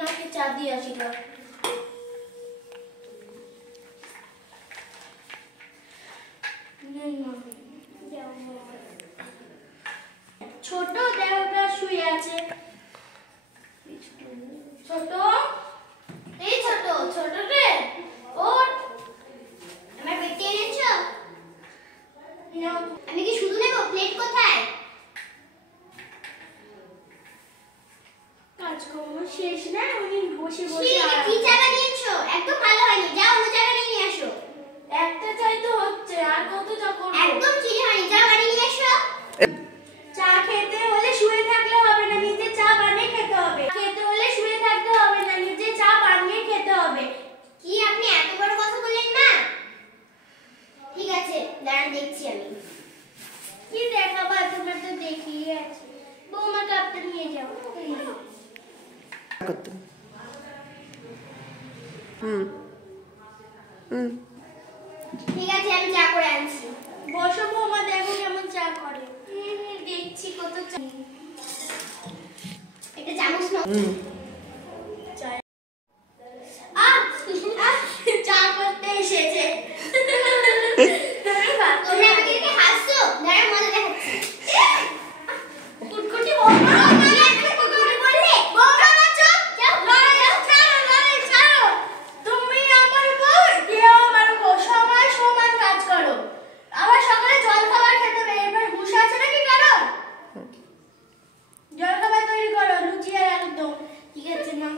নাকি চা দিয়ে আসি না। ছোট দেহটা শুয়ে আছে। ছোট, এই ছোট, ছোট রে ওঠ। আমার পেটে এনেছো? না, আমি কি শুধু নেব? প্লেট কোথায়? কাজকর্ম শেষ না, উনি বসে বসে কি চা বানিয়েছো? একদম ভালো হয়নি, যাও অন্য চা বানিয়ে নিয়ে আসো। একটা চাই তো হচ্ছে, আর কত চা করব? একদম চিনি হয়নি, যাও বানিয়ে নিয়ে আসো। চা খেতে হলে শুয়ে থাকলে হবে না, নিজে চা বানিয়ে খেতে হবে। খেতে হলে শুয়ে থাকতে হবে না, নিজে চা বানিয়ে খেতে হবে। কি আপনি এত বড় কথা বললেন না? ঠিক আছে, দাঁড়ান দেখছি আমি। কি দেখাবা, তোমার তো দেখিয়ে আছে। বৌমা কাপটা নিয়ে যাও। করতে ঠিক আছে, আমি চা করে আনছি। বসো বৌমা, দেখো কেমন চা করে। দেখছি কত চা। একটা চামচ নাও। চা করতে এসেছে। তোমরা আমাকে দেখে হাসছো? দাঁড়াও মজা দেখাচ্ছি। কুটকুটি বৌমা, তুমি আমার বউ, কেউ আমার বউ, সবাই সমান কাজ করো। আবার সকালে জল খাবার খেতে হবে, এবার হুঁশ আছে নাকি কারো? জল খাবার তৈরি করো, লুচি আর একদম। ঠিক আছে মা।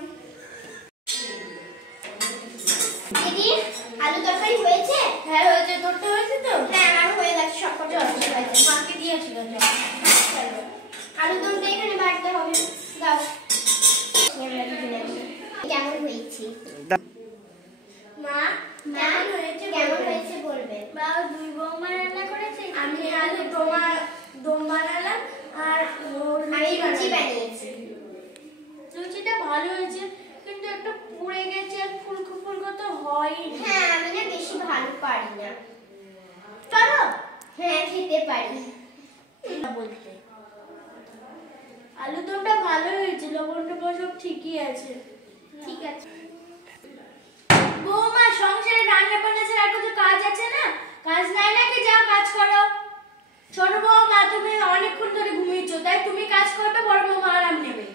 দিদি, আলু তরকারি হয়েছে? হ্যাঁ হয়েছে, তোরটা হয়েছে তো? হ্যাঁ, আমার হয়ে গেছে, সব কটা হয়ে গেছে। মাকে দিয়েছিল জল। আলু দমটা এখানে বাড়তে হবে, দাও। কেমন হয়েছে? মা, মা, কেমন হয়েছে বলবে? বাবা দুই বৌমা রান্না করেছে, আমি আলু দম বানালাম আর আমি লুচি বানিয়েছি। লুচিটা ভালো হয়েছে, কিন্তু একটু পুড়ে গেছে আর ফুলকো ফুলকো তো হয়নি। হ্যাঁ, আমি না বেশি ভালো পারি না। পারো? হ্যাঁ, খেতে পারি। বলতে আলু দমটা ভালো হয়েছে, লবণ টবণ সব ঠিকই আছে। ঠিক আছে। বৌমা, সংসারে রান্না বান্না ছাড়া আর কিছু কাজ আছে না? কাজ নাই নাকি? যাও কাজ করো। ছোট বৌমা, তুমি অনেকক্ষণ ধরে ঘুমিয়েছো, তাই তুমি কাজ করবে, বড় বৌমা আরাম নেবে।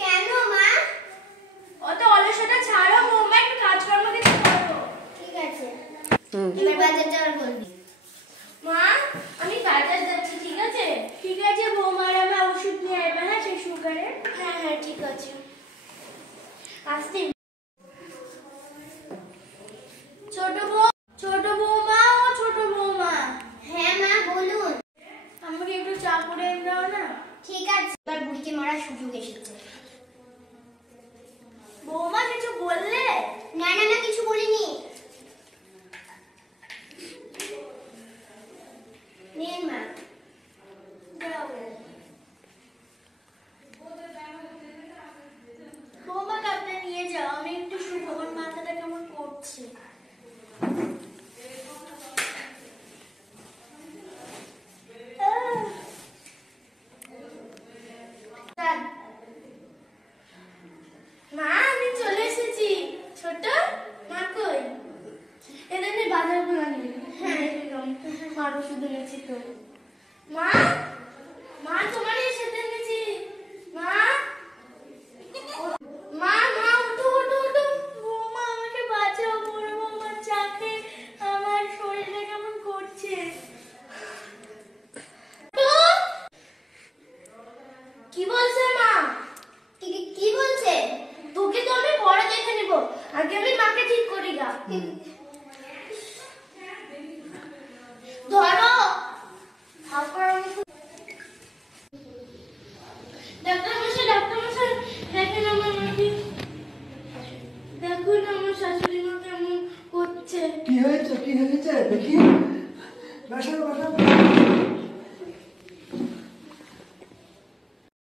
কেন মা? অত অলসতা ছাড়ো বৌমা, একটু কাজকর্ম কিছু করো। ঠিক আছে, এবার বাজার যাওয়ার বলবি। মা, আমি বাজার যাচ্ছি। ঠিক আছে? ঠিক আছে বৌমা, আর আমার ওষুধ নিয়ে আসবে, হ্যাঁ, সেই সুগারের। হ্যাঁ হ্যাঁ ঠিক আছে, আসতে। ছোট বৌমা, ও ছোট বৌমা। হ্যাঁ মা, বলুন। আমাকে একটু চা করে এনে দাও না। ঠিক আছে, এবার বুড়িকে মারার সুযোগ এসেছে। বৌমা, কিছু বললে? না না না, কিছু বলিনি। নিন মা। বৌমা কাপটা নিয়ে যাও, আমি একটু শুবো, আমার মাথাটা কেমন করছে। মা, আমি চলে এসেছি। ছোট মা কই? এখানে বাজার গুলো নিয়ে। হ্যাঁ এরকম মার ওষুধ এনেছি তো। মা, মা তোমার সাথে এনেছি। মা, মা, মা উঠো উঠো উঠো। বৌমা, আমাকে বাঁচাও, বড় বৌমা চা খেয়ে আমার শরীরটা কেমন করছে। কি বলছে মা? কি বলছে? তোকে তো আমি পরে দেখে নেবো, আগে আমি মাকে ঠিক করি গা।